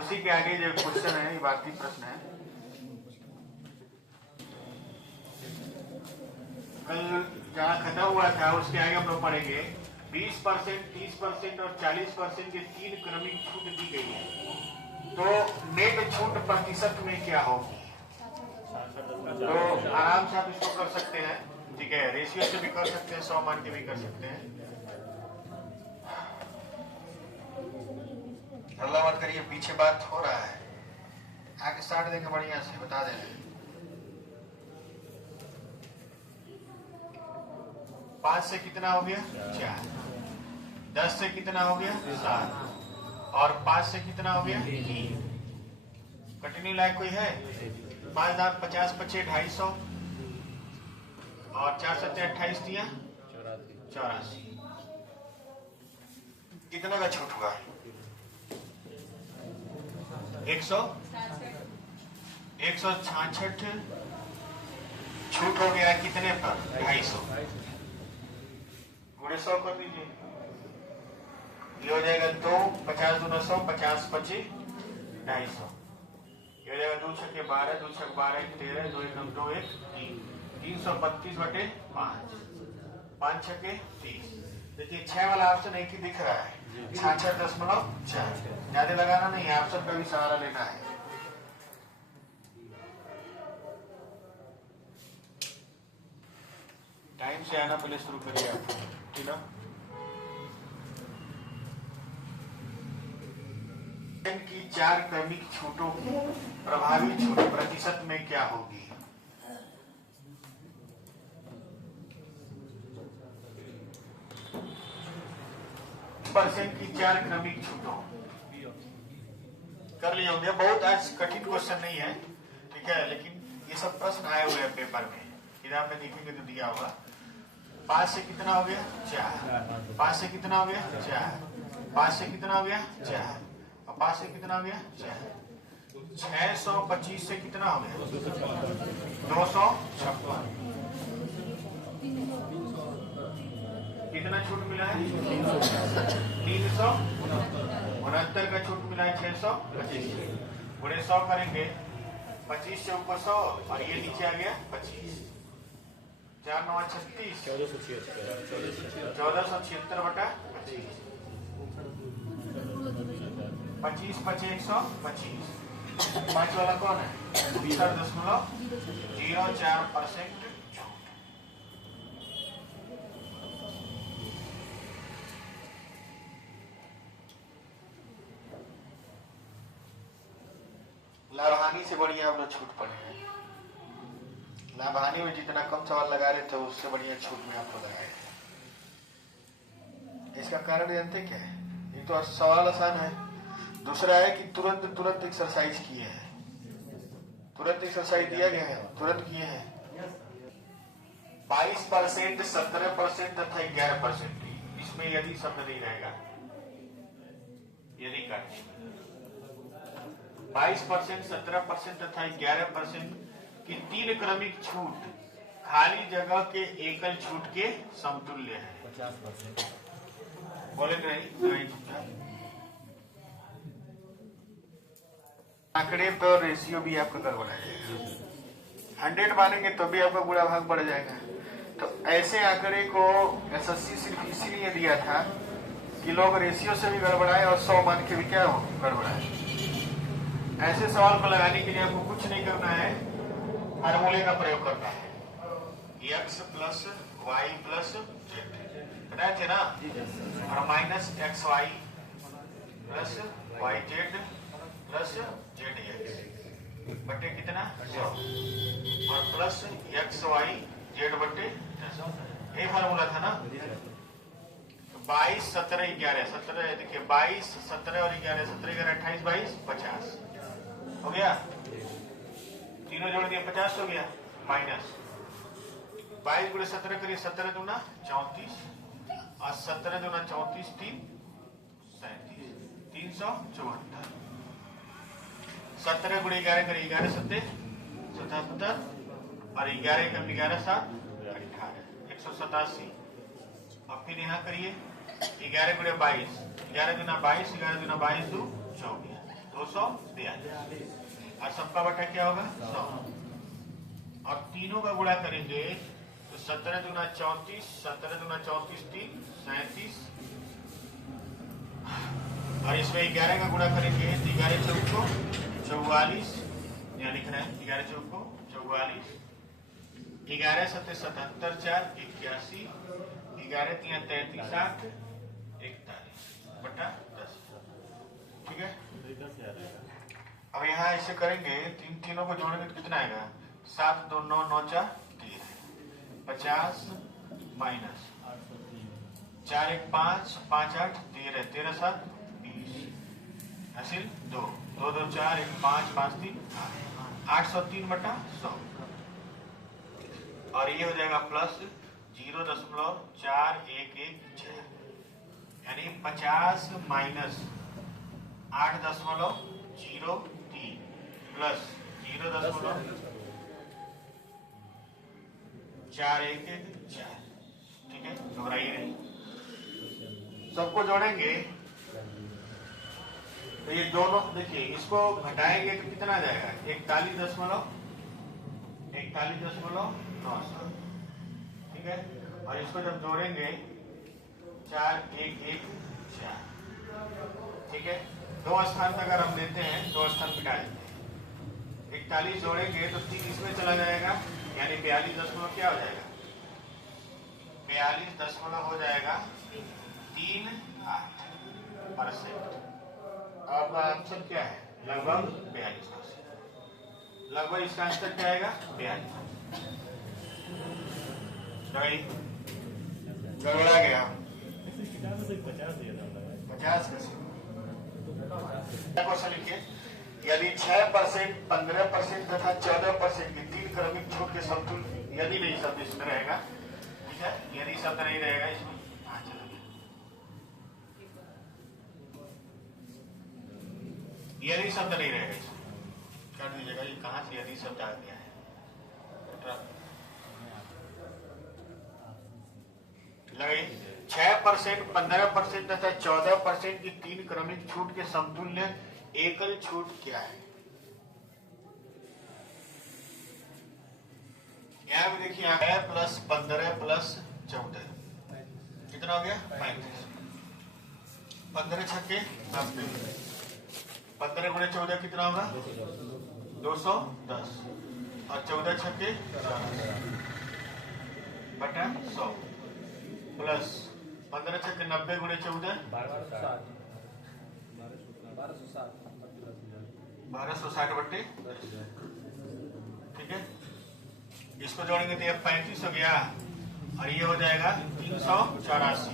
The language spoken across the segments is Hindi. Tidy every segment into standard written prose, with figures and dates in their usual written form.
उसी के आगे जो क्वेश्चन है, भारतीय प्रश्न है, कल जहाँ खत्म हुआ था उसके आगे हम लोग पढ़ेंगे 20%, 30% और 40% के 3 क्रमिक छूट दी गई है, तो नेट छूट प्रतिशत में क्या होगी? तो आराम से आप इसको कर सकते हैं, ठीक है, रेशियो से भी कर सकते हैं, 100 मान के भी कर सकते हैं। हल्ला मत करिए, पीछे बात हो रहा है, आगे स्टार्ट देंगे, बढ़िया से बता देंगे। 5 से कितना हो गया? 4। 10 से कितना हो गया? 7। और 5 से कितना हो गया? 3। कटने लायक कोई है? 5 दांत 50 25 250 और 4 7 28 दिया 84। कितना का छूट हुआ? 166 छूट हो गया कितने पर? 250 गुणे 100 कर दीजिए, ये हो जाएगा 2 50 दूना 100 50 25 250, ये हो जाएगा 2 छक्के 12 2 छक्के 12 13 2 1 2 1 3 332 बटे 5 5 छक्के 30। देखिए 6 वाला ऑप्शन एक ही दिख रहा है, 66.4। ज्यादा लगाना नहीं है, ऑप्शन का भी सहारा लेना है। टाइम से आना पहले शुरू करिए आप, ठीक है। की 4 क्रमिक छूटों की प्रभावी छूट प्रतिशत में क्या होगी? % की 4 क्रमिक छूटों कर लिए होंगे। बहुत आज कठिन क्वेश्चन नहीं है, ठीक है, लेकिन ये सब प्रश्न आए हुए हैं पेपर में, किताब में देखेंगे तो दिया होगा। 5 से कितना हो गया? 4। 5 से कितना हो गया? 4। 5 से कितना हो गया? 4। और 5 से कितना हो गया? 4। 625 से कितना हो गया? 256। कितना छूट मिला है? 369 का छूट मिला है। 625 गुणे 100 करेंगे, 25 से ऊपर 100 और ये नीचे आ गया 25, 4 9 36 1476 बटा 25 25 25 125। 5 वाला कौन है? 70.04%। लाभहानि से बढ़िया हम लोग छूट पड़े हैं। लाभहानि में जितना कम सवाल लगा रहे थे उससे बढ़िया छूट में आपको लगाए। इसका कारण जानते क्या है? एक तो सवाल आसान है, दूसरा है कि तुरंत एक्सरसाइज किए हैं, तुरंत एक्सरसाइज दिया गया है, तुरंत किए हैं। 22%, 17% तथा 11% की, इसमें यदि शब्द नहीं रहेगा, यदि का 22%, 17% तथा 11% की 3 क्रमिक छूट खाली जगह के एकल छूट के समतुल्य है। 50% बोले नहीं। आंकड़े पर रेशियो भी आपका गड़बड़ आ जाएगा। 100 मानेंगे तो भी आपका गुणा भाग बढ़ जाएगा। तो ऐसे आंकड़े को एसएससी सिर्फ इसीलिए दिया था कि लोग रेशियो से भी गड़बड़ाए और 100 मान के भी क्या हो गड़बड़ाए। ऐसे सवाल को लगाने के लिए आपको कुछ नहीं करना है, फार्मूले का प्रयोग करना है। x plus y plus z बताए थे ना, और minus x y plus y z plus z x बटे कितना 100 और प्लस एक्स वाई जेड बटे 10। ये फार्मूला था ना। 22 17 11 17, देखिए 22 17 और 11 17 11 28 22 50 हो गया। तीनों जोड़ दिया 50 हो गया। माइनस 22 गुणे 17 करिए, 17 दूना 34 और 17 दूना 34 3 37 374। 17 गुणे 11 करिए, 11 7 77 और 11 कम 11 7 18 187। और फिर यहाँ करिए 11 गुणे 22, 11 दूना 22 11 दूना 22 2 24 200 342 और सबका बटा क्या होगा 100 और तीनों का गुणा करेंगे तो 17 दूना 34, 17 दूना 34 3 37 और इसमें 11 का गुणा करेंगे तो 11 चौको 44, यहाँ लिखना है 11 चौको 44, 11 सत्ते 77 4 81, 11 3 33 8 41 बटा 10। ठीक है, अब यहाँ ऐसे करेंगे तीनों को जोड़ेंगे तो कितना आएगा 7 2 9 9 4 13 50 माइनस 4 1 5 5 8 13 13 7 20 हासिल 2 2 2 4 1 5 5 3 803 बटा 100 और ये हो जाएगा प्लस 0.411 यानी 50 माइनस 8.03 प्लस 0.411 ठीक है, घबराइए नहीं। सबको जोड़ेंगे तो ये दोनों देखिए इसको घटाएंगे तो कितना आ जाएगा 41.9 ठीक है, और इसको जब जोड़ेंगे 4114 ठीक है, दो स्थान पे अगर हम लेते हैं 2 स्थान मिटा देते हैं 41 जोड़ेंगे तो 3 इसमें चला जाएगा यानी 42 दशमलव क्या हो जाएगा 42 दशमलव हो जाएगा 38%। आपका आंसर क्या है लगभग 42%। लगभग इसका आंसर क्या आएगा 42। गड़बड़ा गया 50 क्वेश्चन लिखिए यदि 6%, 15% तथा 14% की 3 क्रमिक छूट के समतुल्य यदि नहीं शब्द इसमें रहेगा, ठीक है, यदि शब्द नहीं रहेगा इसमें यदि शब्द नहीं रहेगा इसमें कर दीजिएगा। ये कहां से यदि शब्द आ गया है लगे 6%, 15% तथा 14% की 3 क्रमिक छूट के समतुल्य एकल छूट क्या है। यहां भी देखिए 6 प्लस 15 प्लस 14 कितना हो गया 35, 15 छक्के 90, 15 गुणे 14 कितना होगा 210 और 14 छक्के बटा 100 प्लस 15 छक्के 90 गुणे 14 1260 बट्टे, ठीक है। इसको जोड़ेंगे तो ये 35 हो गया और ये हो जाएगा 384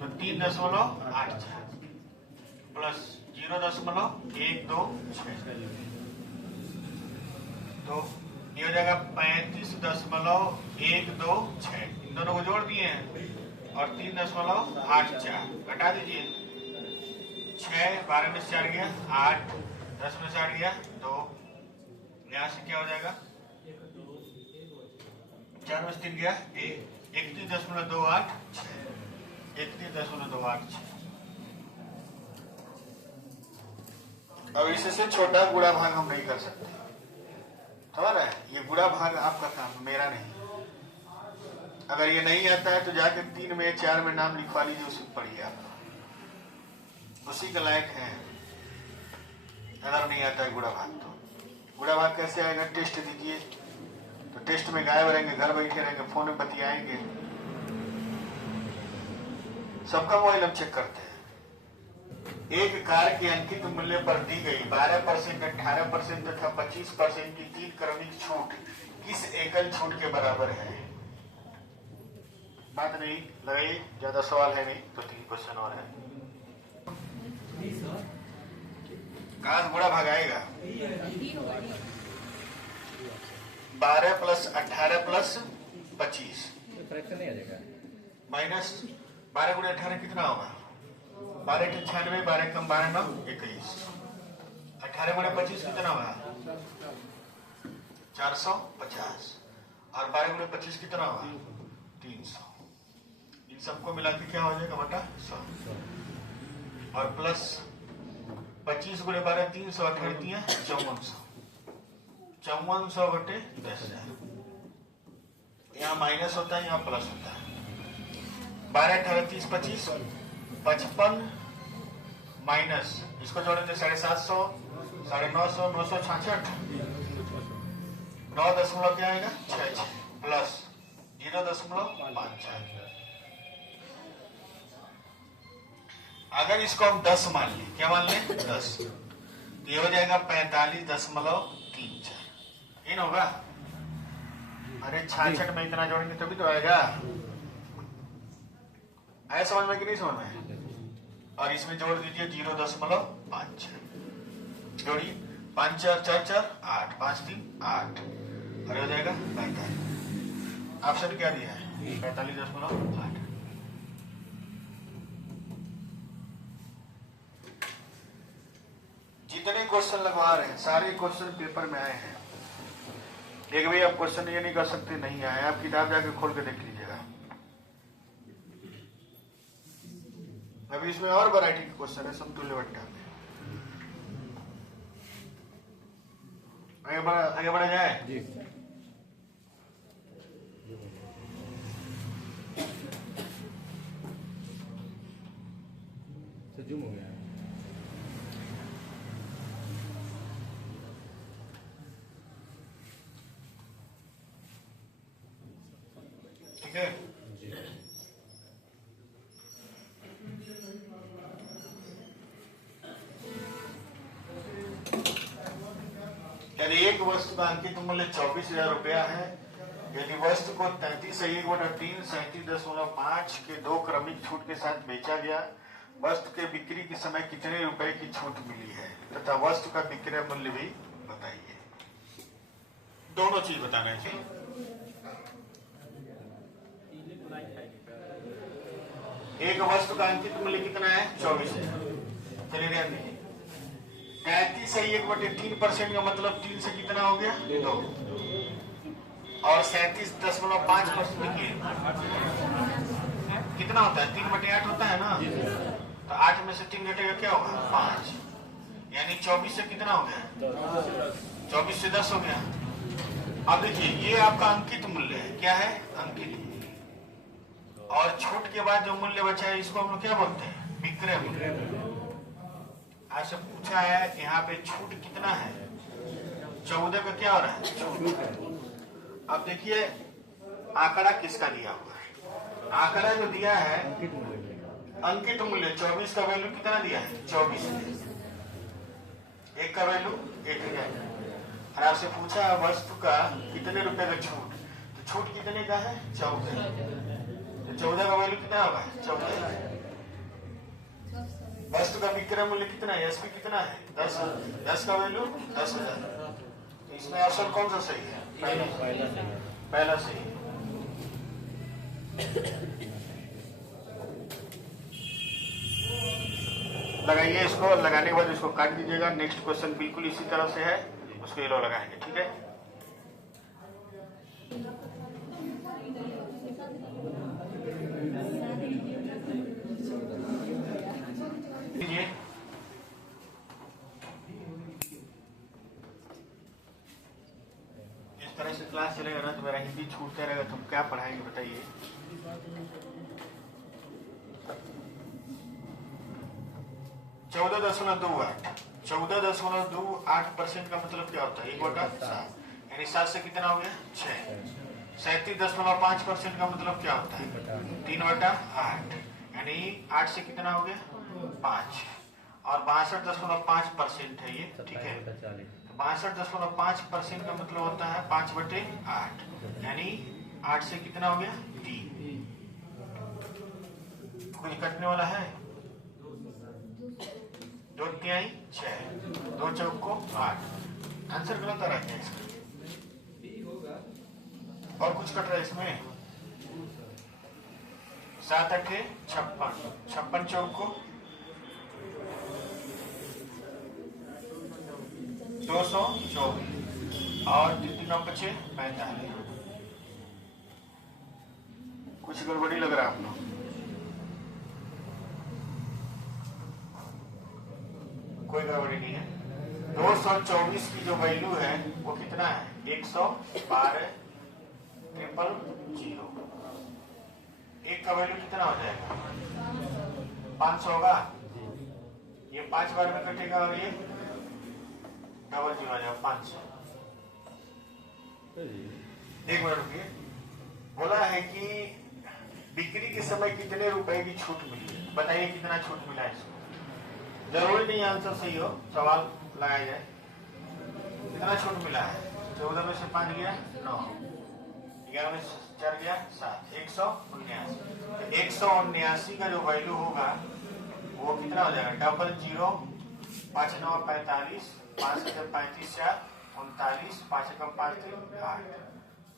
तो 3.86 प्लस 0.126 तो ये हो जाएगा 35.126। इन दोनों को जोड़ दिए हैं और 3.84 घटा दीजिए 6 12 में 4 गया 8 10 में 4 गया 2 यहाँ से क्या हो जाएगा 4 में 3 गया 31.286 31.286। अब इससे छोटा गुणा भाग हम नहीं कर सकते, समझ रहे हैं। ये गुणा भाग आपका काम मेरा नहीं। अगर ये नहीं आता है तो जाकर 3 में 4 में नाम लिखवा लीजिए, उसी पढ़िए आप, उसी के लायक है। अगर नहीं आता है गुणा भाग तो गुणा भाग कैसे आएगा, टेस्ट दीजिए तो टेस्ट में गायब रहेंगे, घर बैठे रहेंगे, फोन में बतियाएंगे। सबका मोबाइल हम चेक करते हैं। एक कार की अंकित मूल्य पर दी गई 12%, 18% तथा 25% की 3 क्रमिक छूट किस एकल छूट के बराबर है। बात नहीं लगाई, ज्यादा सवाल है नहीं तो 3 क्वेश्चन और है। कहां से गुणा भाग आएगा 12 प्लस 18 प्लस 25 माइनस 12 गुणे 18 कितना होगा 12 96, 12 कम 12 9 21, 18 गुणे 25 कितना होगा 450 और 12 गुणे 25 कितना होगा 300। इन सबको मिला के क्या हो जाएगा बटा 100 और प्लस 25 गुणे 12 300, 58 5400, 5400 बटे 10,000। यहाँ माइनस होता है, यहाँ प्लस होता है। 12 18 30 25, 55 माइनस, इसको जोड़े तो 750, 950, 966, 9 दशमलव क्या आएगा 66 प्लस 0.56। अगर इसको हम 10 मान लें, क्या मान लें 10, तो ये हो जाएगा 45.34। इन होगा। अरे 66 में इतना जोड़ेंगे तभी तो आएगा। आया समझ में कि नहीं समझ में? और इसमें जोड़ दीजिए 0.5, जोड़िए 5 4 4 4 8, 5 3 8, और हो जाएगा 45। ऑप्शन क्या दिया है 45.8। जितने क्वेश्चन लगवा रहे हैं सारे क्वेश्चन पेपर में आए हैं। एक भी आप क्वेश्चन ये नहीं कर सकते नहीं आए, आप किताब जाके खोल के देख लीजिएगा। अभी इसमें और वैरायटी के क्वेश्चन है समतुल्य बट्टा में। आगे बढ़ा जाए जी। जूम हो गया है। ठीक है, यदि एक वस्तु का अंकित मूल्य 24,000 रुपया है, यदि वस्तु को 33/1/3 37.5 के 2 क्रमिक छूट के साथ बेचा गया, वस्तु के बिक्री के समय कितने रुपए की छूट मिली है तथा वस्तु का विक्रय मूल्य भी बताइए। दोनों चीज बताना है। एक वस्तु का अंकित मूल्य कितना है 24,000। चलिए ध्यान दीजिए, 33/1/3% का मतलब 3 से कितना हो गया 2, और 37.5% देखिए कितना होता है 3/8 होता है ना, तो 8 में से 3 घटेगा क्या होगा 5, यानी 24 से कितना हो गया 24 से 10 हो गया। अब देखिए ये आपका अंकित मूल्य है, क्या है अंकित, और छूट के बाद जो मूल्य बचा है इसको हम लोग क्या बोलते हैं विक्रय मूल्य। आपसे पूछा है यहाँ पे छूट कितना है 14 का क्या हो रहा है छूट। अब देखिए आंकड़ा किसका दिया हुआ है, आंकड़ा जो दिया है अंकित मूल्य 24 का वैल्यू कितना दिया है 24, एक का वैल्यू 1,000, और आपसे पूछा वस्तु का कितने रुपए का छूट, तो छूट कितने का है 14, तो 14 का वैल्यू कितना होगा 14। वस्तु का विक्रय मूल्य कितना है एसपी कितना है 10, 10 का वैल्यू 10,000। तो इसमें ऑप्शन कौन सा सही है पहला सही है। लगाइए इसको, लगाने के बाद इसको काट दीजिएगा। नेक्स्ट क्वेश्चन बिल्कुल इसी तरह से है, उसको ये लोग लगाएंगे। ठीक है, इस तरह से क्लास चलेगा ना तो मेरा हिंदी छूटता रहेगा, तुम क्या पढ़ाएंगे बताइए। 14.28% का मतलब क्या होता है 1/7, यानी 7 से कितना हो गया 6। 37.5% का मतलब क्या होता है 3/8, यानी 8 से कितना हो गया 5, और 62.5% है ये। ठीक है, 62.5% का मतलब होता है 5/8, यानी 8 से कितना हो गया 3। कुछ कटने वाला है 2 तिहाई 6, 2 चौको 8, आंसर गलत आ रहा है इसका, और कुछ कट रहा है इसमें 7 8 56, 56 चौको 224, और 3 9 5 45। कुछ गड़बड़ी लग रहा है आप लोग, कोई गड़बड़ी नहीं है। 224 की जो वैल्यू है वो कितना है? 112,000। एक का वैल्यू कितना हो जाएगा? 500 होगा। ये 5 बार में कटेगा और ये डबल जीरो आ जाएगा 500। एक मिनट रुकिए। बोला है कि बिक्री के समय कितने रुपए की छूट मिली है, बताइए कितना छूट मिला है इसको। जरूरी नहीं आंसर सही हो, सवाल लगाया जाए। कितना छूट मिला है? 14 में से 5 गया 9, 11 में से 4 गया 7, 179। 179 का जो वैल्यू होगा वो कितना हो जाएगा? डबल जीरो 5 9 45, 5 35 4 39, 5 कम 5 8,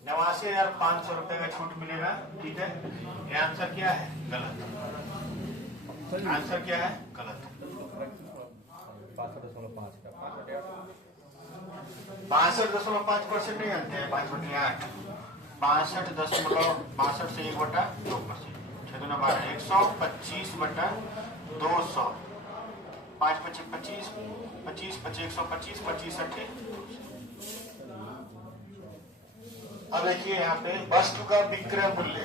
89,500 रुपए का छूट मिलेगा। ठीक है, ये आंसर क्या है? गलत। आंसर क्या है? गलत। 62.5% नहीं आते हैं, 5/8, 62.62 से 1/2%, 6×12, 125/200, 5 × 25, 25 × 125, 25 × 8। अब देखिए यहाँ पे वस्तु का विक्रय मूल्य,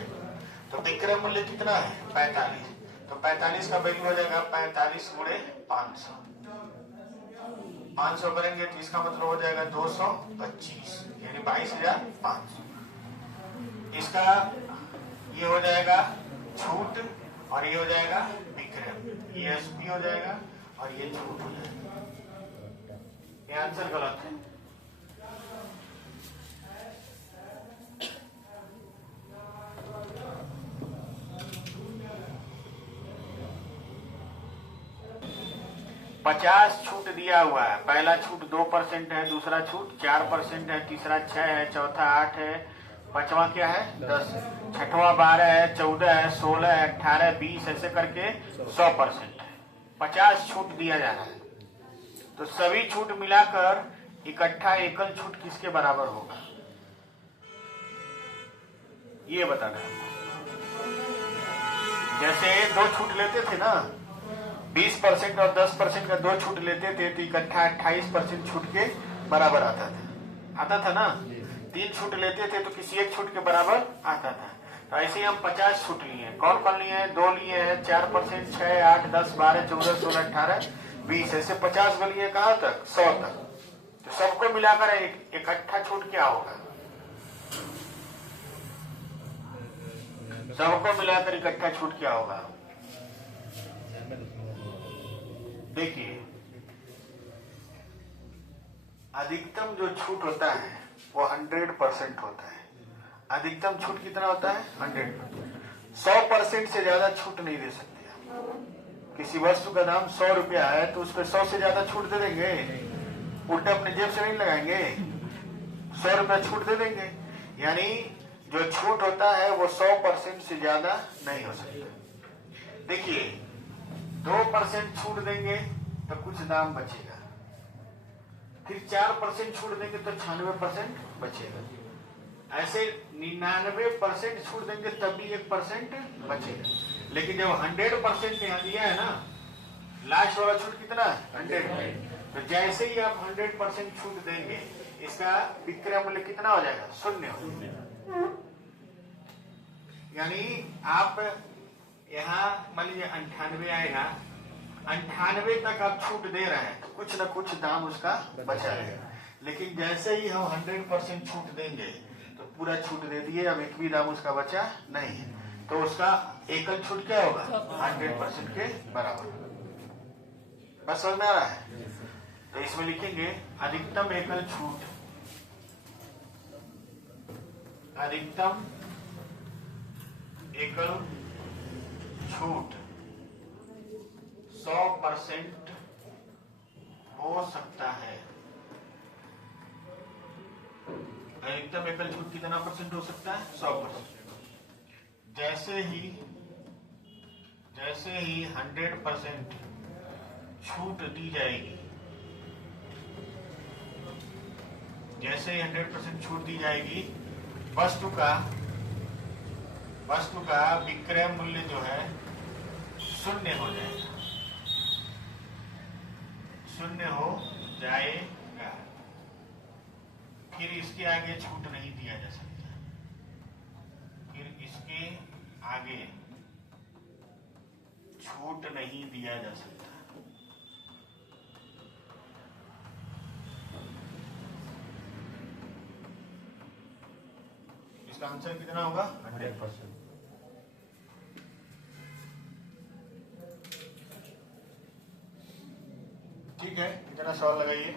तो विक्रय मूल्य कितना है? 45। तो 45 का वैल्यू हो जाएगा 45 × 500। 500 करेंगे तो इसका मतलब हो जाएगा 225, यानी 22,500। इसका ये हो जाएगा छूट और ये हो जाएगा विक्रय, ये एसपी हो जाएगा और ये छूट हो जाएगा। ये आंसर गलत है। पचास छूट दिया हुआ है। पहला छूट 2% है, दूसरा छूट 4% है, तीसरा 6 है, चौथा 8 है, पांचवा क्या है? 10, छठवां 12 है, 14 है, 16 है, 18, 20 ऐसे करके 100% है। 50 छूट दिया जा रहा है। तो सभी छूट मिलाकर इकट्ठा एकल छूट किसके बराबर होगा, ये बताना है। जैसे 2 छूट लेते थे ना, 20% और 10% का 2 छूट लेते थे तो इकट्ठा 28% छूट के बराबर आता था ना। 3 छूट लेते थे तो किसी एक छूट के बराबर आता था। तो ऐसे ही हम 50 छूट लिए हैं। कौन कौन लिए हैं? 2 लिए हैं, 4%, 6, 8, 10, 12, 14, 16, 18, 20 ऐसे 50 का लिए कहाँ तक? 100 तक। तो सबको मिलाकर इकट्ठा छूट क्या होगा? सबको मिलाकर इकट्ठा छूट क्या होगा? देखिए, अधिकतम जो छूट होता है वो 100% होता है। अधिकतम छूट कितना होता है? 100%। 100% से ज्यादा छूट नहीं दे सकते। किसी वस्तु का दाम 100 रुपया है तो उस पर 100 से ज्यादा छूट दे देंगे? उल्टा अपने जेब से नहीं लगाएंगे, 100 रुपया छूट दे देंगे। यानी जो छूट होता है वो 100% से ज्यादा नहीं हो सकता। देखिए, 2% छूट देंगे तो कुछ दाम बचेगा, फिर 4% छूट देंगे तो 96% बचेगा, ऐसे 99% छूट देंगे तब भी 1% बचेगा। लेकिन जब 100% यहाँ दिया है ना, लास्ट वाला छूट कितना है? 100%। तो जैसे ही आप 100% छूट देंगे, इसका विक्रय मूल्य कितना हो जाएगा? 0 हो जाएगा। यानी आप यहाँ मान लीजिए 98 आएगा, 98 तक आप छूट दे रहे हैं तो कुछ न कुछ दाम उसका बचा रहेगा। लेकिन जैसे ही हम 100% छूट देंगे तो पूरा छूट दे दिए, अब एक भी दाम उसका बचा नहीं है, तो उसका एकल छूट क्या होगा? 100% के बराबर। बस समझ में आ रहा है? तो इसमें लिखेंगे अधिकतम एकल छूट, अधिकतम एकल छूट 100% हो सकता है। अधिकतम एकल छूट कितना % हो सकता है? 100%। जैसे ही 100% छूट दी जाएगी, जैसे ही 100% छूट दी जाएगी, वस्तु का विक्रय मूल्य जो है 0 हो जाएगा। शून्य हो जाएगा। फिर इसके आगे छूट नहीं दिया जा सकता, फिर इसके आगे छूट नहीं दिया जा सकता। इसका आंसर कितना होगा? 100%। ठीक है, इतना सवाल लगाइए।